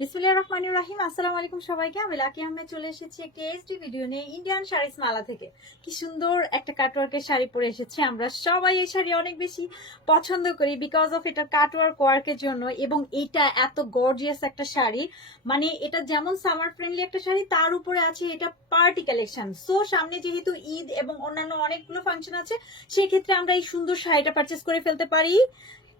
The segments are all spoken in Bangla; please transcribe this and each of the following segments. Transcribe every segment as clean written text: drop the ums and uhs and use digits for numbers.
বিসমিল্লাহির রহমানির রহিম। আসসালামু আলাইকুম সবাইকে। আমি লাকি আহমেদ চলে এসেছি একটি এইচডি ভিডিও নিয়ে ইন্ডিয়ান শাড়িস মালা থেকে। কি সুন্দর একটা কাটওয়ার্কের শাড়ি পরে এসেছি। আমরা সবাই এই শাড়ি অনেক বেশি পছন্দ করি বিকজ অফ এটা কাটওয়ার্ক ওয়ার্কের জন্য, এবং এটা এত গর্জিয়াস একটা শাড়ি। মানে এটা যেমন সামার ফ্রেন্ডলি একটা শাড়ি, তার উপরে আছে এটা পার্টি কালেকশন। সো সামনে যেহেতু ঈদ এবং অন্যান্য অনেকগুলো ফাংশন আছে, সেক্ষেত্রে আমরা এই সুন্দর শাড়িটা পারচেস করে ফেলতে পারি।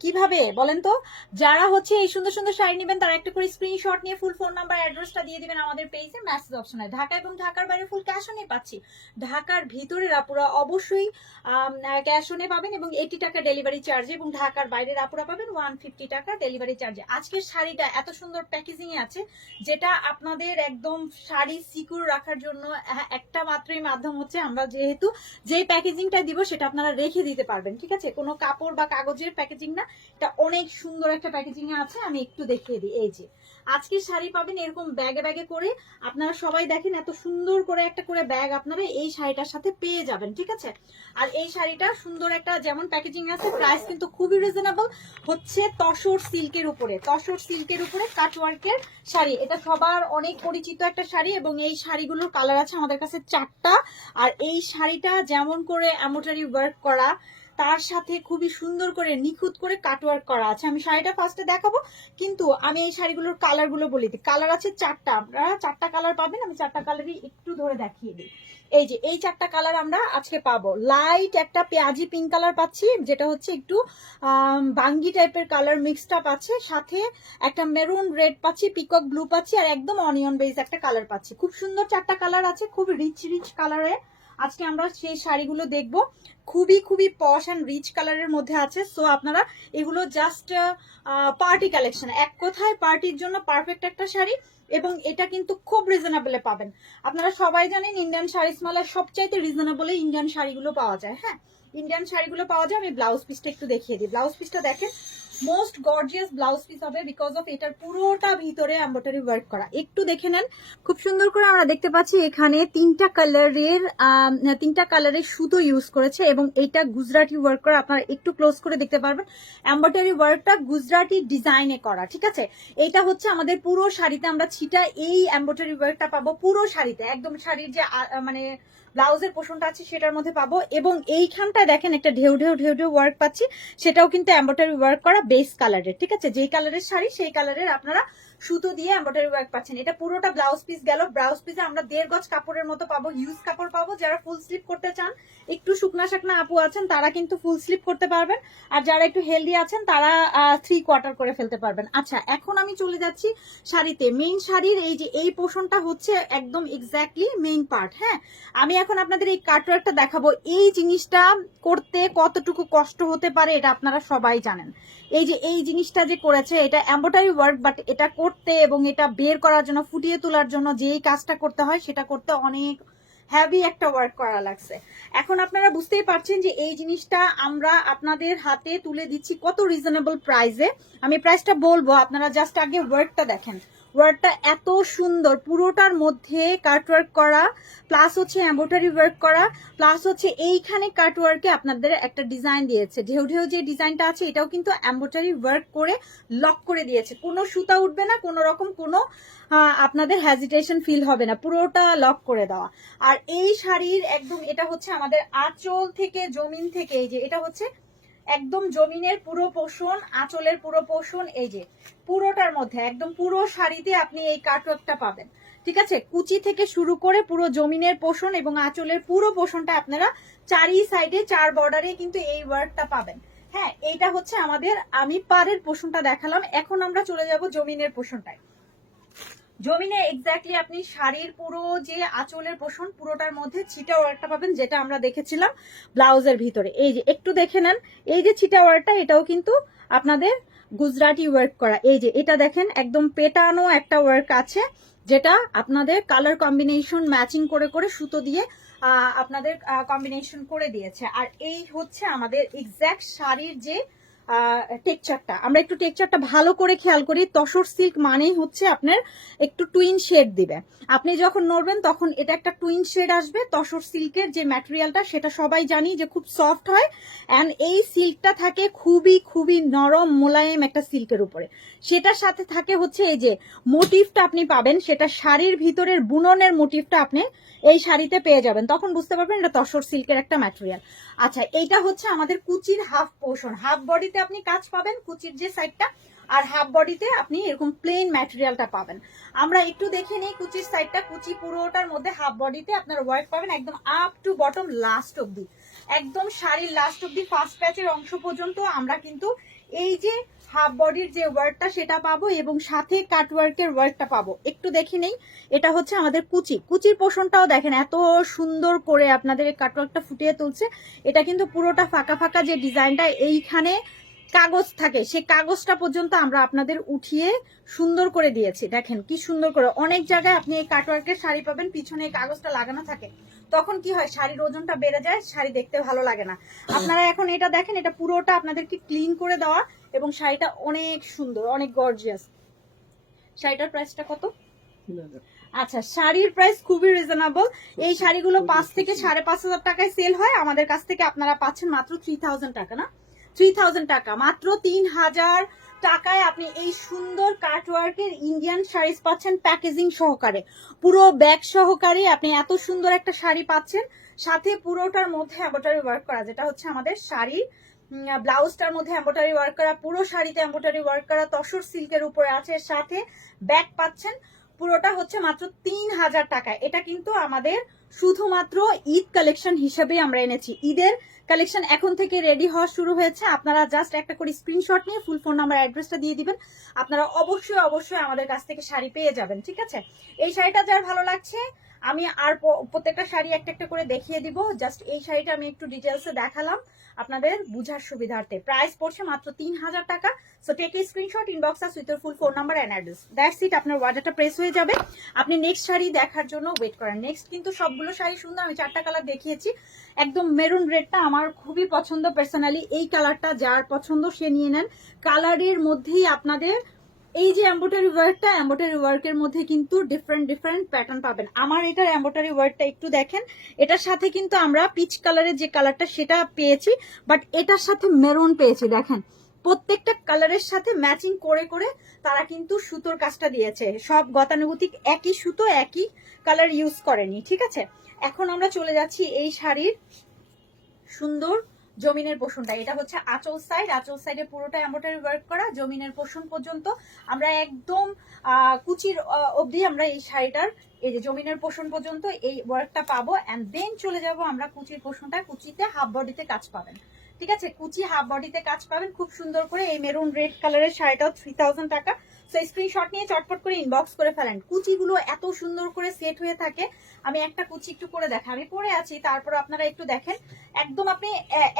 কিভাবে বলেন তো? যারা হচ্ছে এই সুন্দর সুন্দর শাড়ি নেবেন তারা একটা করে স্ক্রিনশট নিয়ে ফুল ফোন নাম্বার অ্যাড্রেসটা দিয়ে দিবেন আমাদের পেজে মেসেজ অপশনে। ঢাকা এবং ঢাকার বাইরে ফুল ক্যাশ অনে পাচ্ছি, ঢাকার ভিতরের আপুরা অবশ্যই ক্যাশ অনে পাবেন এবং 80 টাকা ডেলিভারি চার্জে, এবং ঢাকার বাইরের আপুরা পাবেন 150 টাকা ডেলিভারি চার্জে। আজকের শাড়িটা এত সুন্দর প্যাকেজিং এ আছে, যেটা আপনাদের একদম শাড়ি সিকিউর রাখার জন্য একটা মাত্রই মাধ্যম হচ্ছে আমরা যেহেতু যে প্যাকেজিংটা দিব সেটা আপনারা রেখে দিতে পারবেন। ঠিক আছে, কোনো কাপড় বা কাগজের প্যাকেজিং না, এটা অনেক সুন্দর একটা প্যাকেজিং এ আছে। আমি একটু দেখিয়ে দিই। এই যে আজকের শাড়ি পাবেন এরকম ব্যাগে ব্যাগে করে। আপনারা সবাই দেখেন এত সুন্দর করে একটা করে ব্যাগ আপনারা এই শাড়িটার সাথে পেয়ে যাবেন। ঠিক আছে, আর এই শাড়িটা সুন্দর একটা যেমন প্যাকেজিং আছে, প্রাইস কিন্তু খুবই রিজনেবল হচ্ছে। তসর সিল্কের উপরে, তসর সিল্কের উপরে কাটওয়ার্কের শাড়ি। এটা সবার অনেক পরিচিত একটা শাড়ি, এবং এই শাড়িগুলোর কালার আছে আমাদের কাছে 4টা। আর এই শাড়িটা যেমন করে এমব্রয়ডারি ওয়ার্ক করা, তার সাথে খুবই সুন্দর করে নিখুঁত করে কাটওয়ার্ক করা আছে। আমি শাড়িটা ফার্স্টে দেখাবো, কিন্তু আমি এই শাড়িগুলোর কালারগুলো বলি দিই। কালার আছে 4টা, আপনারা 4টা কালার পাবেন। আমি 4টা কালারই একটু ধরে দেখিয়ে দিই। এই যে এই 4টা কালার আমরা আজকে পাবো। লাইট একটা পেঁয়াজি পিঙ্ক কালার পাচ্ছি, যেটা হচ্ছে একটু বাঙ্গি টাইপের কালার মিক্সড আপ আছে, সাথে একটা মেরুন রেড পাচ্ছি, পিকক ব্লু পাচ্ছি, আর একদম অনিয়ন বেস একটা কালার পাচ্ছি। খুব সুন্দর 4টা কালার আছে, খুব রিচ রিচ কালারে আজকে আমরা সেই শাড়িগুলো দেখবো। খুবই খুবই পশ অ্যান্ড রিচ কালারের মধ্যে আছে। সো আপনারা এগুলো জাস্ট পার্টি কালেকশন, এক কথায় পার্টির জন্য পারফেক্ট একটা শাড়ি, এবং এটা কিন্তু খুব রিজনেবলে পাবেন। আপনারা সবাই জানেন ইন্ডিয়ান শাড়িস মালায় সবচাইতে রিজনেবলে ইন্ডিয়ান শাড়িগুলো পাওয়া যায়। হ্যাঁ, ইন্ডিয়ান শাড়িগুলো পাওয়া যায়। আমি ব্লাউজ পিসটা একটু দেখিয়ে দিই। ব্লাউজ পিসটা দেখেন, মোস্ট গর্জিয়াস ব্লাউজ পিস হবে বিকজ অফ এটার পুরোটা ভিতরে এমব্রয়ডারি ওয়ার্ক করা। একটু দেখে নেন, খুব সুন্দর করে আমরা দেখতে পাচ্ছি এখানে তিনটা কালারের সুতো ইউজ করেছে, এবং এটা গুজরাটি ওয়ার্ক করা। আপনারা একটু ক্লোজ করে দেখতে পারবেন এমব্রয়ডারি ওয়ার্কটা গুজরাটি ডিজাইনে করা। ঠিক আছে, এইটা হচ্ছে আমাদের পুরো শাড়িতে আমরা ছিটা এই এমব্রয়ডারি ওয়ার্কটা পাবো পুরো শাড়িতে, একদম শাড়ির যে মানে ব্লাউজের পোর্শনটা আছে সেটার মধ্যে পাবো। এবং এইখানটায় দেখেন একটা ঢেউ ঢেউ ঢেউ ঢেউ ওয়ার্ক পাচ্ছি, সেটাও কিন্তু এমব্রয়ডারি ওয়ার্ক করা বেস কালারের। ঠিক আছে, যেই কালারের শাড়ি সেই কালারের আপনারা সুতো দিয়ে এমব্রয়ডারি ওয়ার্ক পাচ্ছেন। এটা পুরোটা ব্লাউজ পিস গেল। ব্লাউজ পিসে আমরা 1.5 গজ কাপড়ের মতো পাবো, হিউজ কাপড় পাবো। যারা ফুল স্লিপ করতে চান, একটু শুকনা শাকনা আপু আছেন, তারা কিন্তু ফুল স্লিপ করতে পারবেন, আর যারা একটু হেলদি আছেন তারা 3/4 করে ফেলতে পারবেন। আচ্ছা, এখন আমি চলে যাচ্ছি শাড়িতে। মেইন শাড়ির এই যে এই পোর্শনটা হচ্ছে একদম এক্স্যাক্টলি মেইন পার্ট। হ্যাঁ, আমি এখন আপনাদের এই কাটওয়ার্কটা দেখাবো। এই জিনিসটা করতে কতটুকু কষ্ট হতে পারে এটা আপনারা সবাই জানেন। এই যে এই জিনিসটা যে করেছে, এটা এমব্রয়ডারি ওয়ার্ক, বাট এটা করতে এবং এটা বের করার জন্য, ফুটিয়ে তোলার জন্য যেই কাজটা করতে হয় সেটা করতে অনেক হেভি একটা ওয়ার্ক করা লাগছে। এখন আপনারা বুঝতেই পারছেন যে এই জিনিসটা আমরা আপনাদের হাতে তুলে দিচ্ছি কত রিজনেবল প্রাইসে। আমি প্রাইসটা বলবো, আপনারা জাস্ট আগে ওয়ার্কটা দেখেন। ওয়ার্কটা এত সুন্দর, পুরোটার মধ্যে কাটওয়ার্ক করা, প্লাস হচ্ছে এমব্রয়ডারি ওয়ার্ক করা, প্লাস হচ্ছে এইখানে কাটওয়ার্কে আপনাদের একটা ডিজাইন দিয়েছে। ঢেউ ঢেউ যে ডিজাইনটা আছে এটাও কিন্তু এমব্রয়ডারি ওয়ার্ক করে লক করে দিয়েছে। কোনো সুতা উঠবে না, কোনো রকম কোনো আপনাদের হ্যাজিটেশন ফিল হবে না, পুরোটা লক করে দেওয়া। আর এই শাড়ির একদম এটা হচ্ছে আমাদের আঁচল থেকে জমিন থেকে, এই যে এটা হচ্ছে একদম জমিনের পুরো পোষণ, আঁচলের পুরো পোষণ। এই যে পুরোটার মধ্যে একদম পুরো শাড়িতে আপনি এই কাটওয়ার্কটা পাবেন। ঠিক আছে, কুচি থেকে শুরু করে পুরো জমিনের পোষণ এবং আঁচলের পুরো পোষণটা আপনারা চারি সাইডে 4 বর্ডারে কিন্তু এই ওয়ার্কটা পাবেন। হ্যাঁ, এইটা হচ্ছে আমাদের, আমি পাড়ের পোষণটা দেখালাম, এখন আমরা চলে যাব জমিনের পোষণটায়। জমিনে এক্স্যাক্টলি আপনি শাড়ির পুরো যে আঁচলের পোষণ পুরোটার মধ্যে ছিটা ওয়ার্কটা পাবেন, যেটা আমরা দেখেছিলাম ব্লাউজের ভিতরে। এই যে একটু দেখে নেন, এই যে ছিটা ওয়ার্কটা এটাও কিন্তু আপনাদের গুজরাটি ওয়ার্ক করা। এই যে এটা দেখেন একদম পেটানো একটা ওয়ার্ক আছে, যেটা আপনাদের কালার কম্বিনেশন ম্যাচিং করে করে সুতো দিয়ে আপনাদের কম্বিনেশন করে দিয়েছে। আর এই হচ্ছে আমাদের এক্স্যাক্ট শাড়ির যে টেক্সচারটা। আমরা একটু টেক্সচারটা ভালো করে খেয়াল করি। তসর সিল্ক মানেই হচ্ছে আপনার একটু টুইন শেড দিবে। আপনি যখন নড়বেন তখন এটা একটা টুইন শেড আসবে। তসর সিল্কের যে ম্যাটেরিয়ালটা সেটা সবাই জানি যে খুব সফট হয়, অ্যান্ড এই সিল্কটা থাকে খুবই খুবই নরম মোলায়েম একটা সিল্কের উপরে। সেটার সাথে থাকে হচ্ছে এই যে মোটিভটা আপনি পাবেন, সেটা শাড়ির ভিতরের বুননের মোটিভটা আপনি এই শাড়িতে পেয়ে যাবেন, তখন বুঝতে পারবেন এটা তসর সিল্কের একটা ম্যাটেরিয়াল। আচ্ছা, এইটা হচ্ছে আমাদের কুচির হাফ পোর্শন, হাফ বডিতে আপনি কাজ পাবেন কুচির যে সাইডটা, আর হাফ বডিতে আপনি এরকম প্লেন ম্যাটেরিয়ালটা পাবেন। আমরা একটু দেখে নিই কুচির সাইডটা। কুচি পুরোটার মধ্যে হাফ বডিতে আপনার ওয়ার্ক পাবেন একদম আপ টু বটম লাস্ট অব্দি, একদম শাড়ির লাস্ট অব্দি ফার্স্ট প্যাচের অংশ পর্যন্ত আমরা কিন্তু এই যে হাফ বডির যে ওয়ার্কটা সেটা পাবো এবং সাথে কাটওয়ার্কের ওয়ার্কটা পাবো। একটু দেখে নেই, এটা হচ্ছে আমাদের কুচি, কুচির পোষণটাও দেখেন এত সুন্দর করে আপনাদের এই কাটওয়ার্কটা ফুটিয়ে তুলছে। এটা কিন্তু পুরোটা ফাঁকা ফাঁকা যে ডিজাইনটা এইখানে কাগজ থাকে, সে কাগজটা পর্যন্ত আমরা আপনাদের উঠিয়ে সুন্দর করে দিয়েছি। দেখেন কি সুন্দর করে, অনেক জায়গায় আপনি এই কাটওয়ার্কের শাড়ি পাবেন পিছনে এই কাগজটা লাগানো থাকে, তখন কি হয় শাড়ির ওজনটা বেড়ে যায়, শাড়ি দেখতে ভালো লাগে না। আপনারা এখন এটা দেখেন, এটা পুরোটা আপনাদেরকে ক্লিন করে দেওয়া এবং শাড়িটা অনেক সুন্দর, অনেক গর্জিয়াস। শাড়িটার প্রাইসটা কত? আচ্ছা, শাড়ির প্রাইস খুবই রিজনেবল। এই শাড়িগুলো 5 থেকে 5,500 টাকায় সেল হয়, আমাদের কাছ থেকে আপনারা পাচ্ছেন মাত্র 3000 টাকা, না 3000 টাকা, মাত্র 3000 টাকায় আপনি এই সুন্দর কাটওয়ার্কের ইন্ডিয়ান শাড়িজ পাচ্ছেন প্যাকেজিং সহকারে, পুরো ব্যাগ সহকারে আপনি এত সুন্দর একটা শাড়ি পাচ্ছেন, সাথে পুরোটার মধ্যে এমব্রয়ডারি ওয়ার্ক করা, যেটা হচ্ছে আমাদের শাড়ি ব্লাউজটার মধ্যে এমব্রয়ডারি ওয়ার্ক করা, পুরো শাড়িতে এমব্রয়ডারি ওয়ার্ক করা তসর সিল্কের উপরে আছে, সাথে ব্যাগ পাচ্ছেন। পুরোটা হচ্ছে মাত্র 3000 টাকা। এটা কিন্তু আমাদের শুধুমাত্র ঈদ কালেকশন হিসেবে আমরা এনেছি, ঈদের কালেকশন এখন থেকে রেডি হওয়া শুরু হয়েছে। আপনারা জাস্ট একটা করে স্ক্রিনশট নিয়ে ফুল ফোন নাম্বার অ্যাড্রেসটা দিয়ে দিবেন, আপনারা অবশ্যই অবশ্যই আমাদের কাছ থেকে শাড়ি পেয়ে যাবেন। ঠিক আছে, এই শাড়িটা যার ভালো লাগছে, আমি আর প্রত্যেকটা শাড়ি একটা একটা করে দেখিয়ে দিব। জাস্ট এই শাড়িটা আমি একটু ডিটেলসে দেখালাম আপনাদের বুঝার সুবিধার্থে। প্রাইস পড়ছে মাত্র 3000 টাকা। So take a screenshot, inbox us with full phone number and address, that's it. আপনার অর্ডারটা প্রেস হয়ে যাবে, আপনি নেক্সট শাড়ি দেখার জন্য ওয়েট করেন। নেক্সট কিন্তু সবগুলো শাড়ি সুন্দর, আমি 4টা কালার দেখিয়েছি। একদম মেরুন রেডটা আমার খুবই পছন্দ পার্সোনালি, এই কালারটা যার পছন্দ সে নিয়ে নেন। কালারের মধ্যেই আপনাদের এই যে এমব্রয়ডারি ওয়ার্কটা, এমব্রয়ডারি ওয়ার্কের মধ্যে কিন্তু ডিফারেন্ট ডিফারেন্ট প্যাটার্ন পাবেন। আমার এটার এমব্রয়ডারি ওয়ার্কটা একটু দেখেন, এটার সাথে কিন্তু আমরা পিচ কালারের যে কালারটা সেটা পেয়েছি, বাট এটার সাথে মেরুন পেয়েছি। দেখেন প্রত্যেকটা কালারের সাথে ম্যাচিং করে করে তারা কিন্তু সুতোর কাজটা দিয়েছে, সব গতানুগতিক একই সুতো একই কালার ইউজ করেনি। ঠিক আছে, এখন আমরা চলে যাচ্ছি এই শাড়ির সুন্দর জমিনের পোষণটা। এটা হচ্ছে আঁচল সাইড, আঁচল সাইডে পুরোটা এমব্রয়ডারি ওয়ার্ক করা, জমিনের পোষণ পর্যন্ত আমরা একদম কুচির অবধি আমরা এই শাড়িটার এই যে জমিনের পোষণ পর্যন্ত এই ওয়ার্কটা পাবো। এন্ড দেন চলে যাব আমরা কুচির পোষণটা, কুচিতে হাফ বডিতে কাজ পাবেন। ঠিক আছে, কুচি হাফ বডিতে কাজ পাবেন খুব সুন্দর করে। এই মেরুন রেড কালারের শাড়িটাও 3000 টাকা। সো স্ক্রিনশট নিয়ে চটপট করে ইনবক্স করে ফেলেন। কুচিগুলো এত সুন্দর করে সেট হয়ে থাকে, আমি একটা কুচি একটু করে দেখা, আমি পরে আছি, তারপর আপনারা একটু দেখেন, একদম আপনি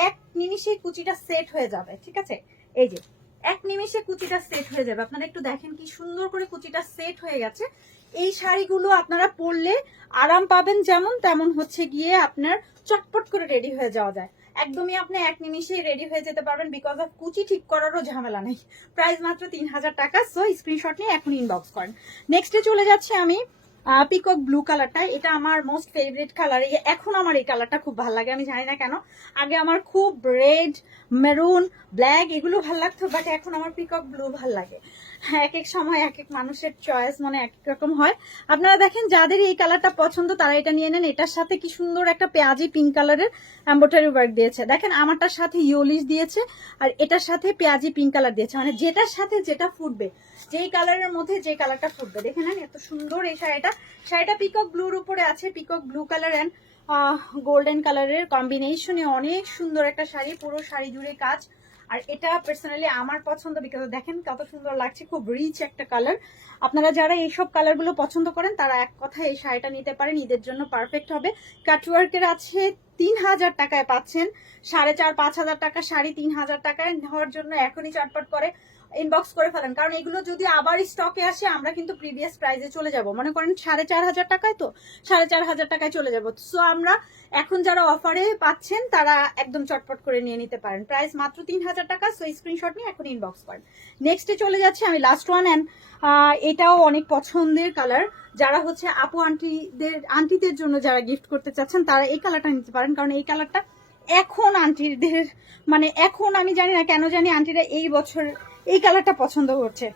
এক নিমিষে কুচিটা সেট হয়ে যাবে। ঠিক আছে, এই যে এক নিমিষে কুচিটা সেট হয়ে যাবে, আপনারা একটু দেখেন কি সুন্দর করে কুচিটা সেট হয়ে গেছে। এই শাড়িগুলো আপনারা পরলে আরাম পাবেন যেমন, তেমন হচ্ছে গিয়ে আপনার চটপট করে রেডি হয়ে যাওয়া যায়, একদমই আপনি এক নিমিষেই রেডি হয়ে যেতে পারবেন, বিকজ অফ কুচি ঠিক করারও ঝামেলা নেই। প্রাইস মাত্র 3000 টাকা। সো স্ক্রিনশট নিয়ে এখন ইনবক্স করেন। নেক্সটে চলে যাচ্ছে আমি পিকক ব্লু কালারটা, এটা আমার মোস্ট ফেভারিট কালার। এখন আমার এই কালারটা খুব ভালো লাগে, আমি জানি না কেন। আগে আমার খুব রেড, মেরুন, ব্ল্যাক এগুলো ভালো লাগতো, বাট এখন আমার পিকক ব্লু ভালো লাগে। হ্যাঁ, এক এক সময় এক এক মানুষের চয়েস মানে এক এক রকম হয়। আপনারা দেখেন যাদের এই কালারটা পছন্দ তারা এটা নিয়ে নেন। এটার সাথে কি সুন্দর একটা পেঁয়াজি পিঙ্ক কালারের এমব্রয়ডারি ওয়ার্ক দিয়েছে, দেখেন আমারটার সাথে ইয়োলিশ দিয়েছে আর এটার সাথে পেঁয়াজি পিঙ্ক কালার দিয়েছে, মানে যেটার সাথে যেটা ফুটবে, যেই কালারের মধ্যে যে কালারটা ফুটবে। দেখে নেন এত সুন্দর এই শাড়িটা। শাড়িটা পিকক ব্লুর উপরে আছে, peacock blue colour and golden কালারের কম্বিনেশনে অনেক সুন্দর একটা শাড়ি, পুরো শাড়ি জুড়ে কাজ। আর এটা পার্সোনালি আমার পছন্দ, বিকজ দেখেন কত সুন্দর লাগছে, খুব রিচ একটা কালার। আপনারা যারা এইসব কালারগুলো পছন্দ করেন তারা এক কথায় এই শাড়িটা নিতে পারেন, ঈদের জন্য পারফেক্ট হবে। কাটওয়ার্কের আছে, 3000 টাকায় পাচ্ছেন। 4500-5000 টাকা শাড়ি 3000 টাকায় নেওয়ার জন্য এখনই চটপট করে ইনবক্স করে ফেলেন, কারণ এগুলো যদি আবার স্টকে আসে আমরা কিন্তু প্রিভিয়াস প্রাইসে চলে যাব। মনে করেন 4500 টাকায়, তো 4500 টাকায় চলে যাব। সো আমরা এখন যারা অফারে পাচ্ছেন তারা একদম চটপট করে নিয়ে নিতে পারেন, প্রাইস মাত্র 3000 টাকা। সো স্ক্রিনশট নিয়ে এখন ইনবক্স করেন। নেক্সটে চলে যাচ্ছে আমি লাস্ট ওয়ান, অ্যান্ড এটাও অনেক পছন্দের কালার। যারা হচ্ছে আপু আন্টিদের জন্য যারা গিফট করতে চাচ্ছেন তারা এই কালারটা নিতে পারেন, কারণ এই কালারটা এখন আন্টিদের মানে এখন আমি জানি না কেন জানি আন্টিরা এই বছর এই কালারটা পছন্দ করছে।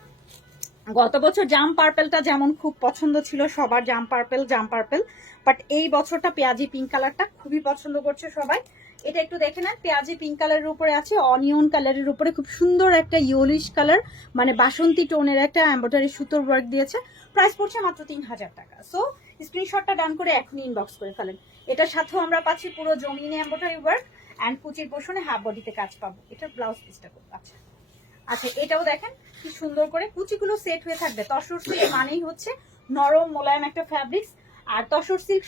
গত বছর জাম পার্পেলটা যেমন খুব পছন্দ ছিল সবার, জাম পার্পেল, বাট এই বছরটা পেঁয়াজি পিঙ্ক কালারটা খুবই পছন্দ করছে সবাই। এটা একটু দেখে নেন, পেঁয়াজি পিঙ্ক কালারের উপরে আছে অনিয়ন কালারের উপরে খুব সুন্দর একটা ইয়েলিশ কালার, মানে বাসন্তী টোনের একটা এমব্রয়ডারি সুতোর ওয়ার্ক দিয়েছে। প্রাইস পড়ছে মাত্র 3000 টাকা। সো স্ক্রিনশটটা ডান করে এখনই ইনবক্স করে ফেলেন। এটার সাথেও আমরা পাচ্ছি পুরো জমিনে এমব্রয়ডারি ওয়ার্ক অ্যান্ড কুচির পোষণে হাফ বডিতে কাজ পাবো। এটার ব্লাউজ পিসটা করবো। আচ্ছা আচ্ছা, এটাও দেখেন কি সুন্দর করে কুচিগুলো সেট হয়ে থাকবে। তসর সিল্ক মানেই হচ্ছে নরম মোলায়েম একটা ফ্যাব্রিক্স, আর তসর সিল্ক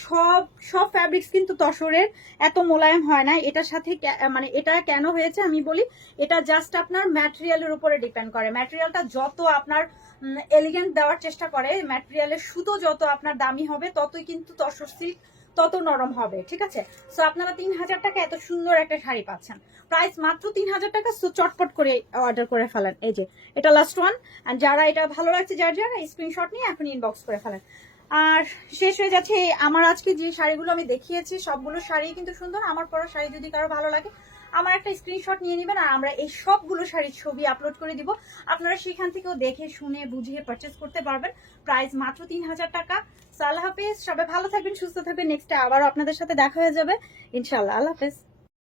সব ফ্যাব্রিক্স কিন্তু তসরের এত মোলায়েম হয় না। এটার সাথে মানে এটা কেন হয়েছে আমি বলি, এটা জাস্ট আপনার ম্যাটেরিয়ালের উপরে ডিপেন্ড করে। ম্যাটেরিয়ালটা যত আপনার এলিগেন্ট দেওয়ার চেষ্টা করে, ম্যাটেরিয়ালের সুতো যত আপনার দামি হবে ততই কিন্তু তসর সিল্ক তত নরম হবে, ঠিক আছে? সো আপনারা 3000 টাকা এত সুন্দর একটা শাড়ি পাচ্ছেন, প্রাইস মাত্র 3000 টাকা। সো চটপট করে অর্ডার করে ফেলেন। এই যে এটা লাস্ট ওয়ান, আর যারা এটা ভালো লাগছে যারা স্ক্রিনশট নিয়ে এখন ইনবক্স করে ফেলেন। আর শেষ হয়ে যাচ্ছে আমার আজকে যে শাড়িগুলো আমি দেখিয়েছি সবগুলো শাড়ি কিন্তু সুন্দর। আমার পরা শাড়ি যদি কারো ভালো লাগে আমার একটা স্ক্রিনশট নিয়ে নেবেন, আর আমরা এই সবগুলো শাড়ির ছবি আপলোড করে দিব, আপনারা সেখান থেকেও দেখে শুনে বুঝিয়ে পারচেস করতে পারবেন। প্রাইস মাত্র 3000 টাকা। আল্লাহ হাফেজ, সবাই ভালো থাকবেন, সুস্থ থাকবেন। নেক্সট আবারও আপনাদের সাথে দেখা হয়ে যাবে ইনশাআল্লাহ। আল্লাহ হাফেজ।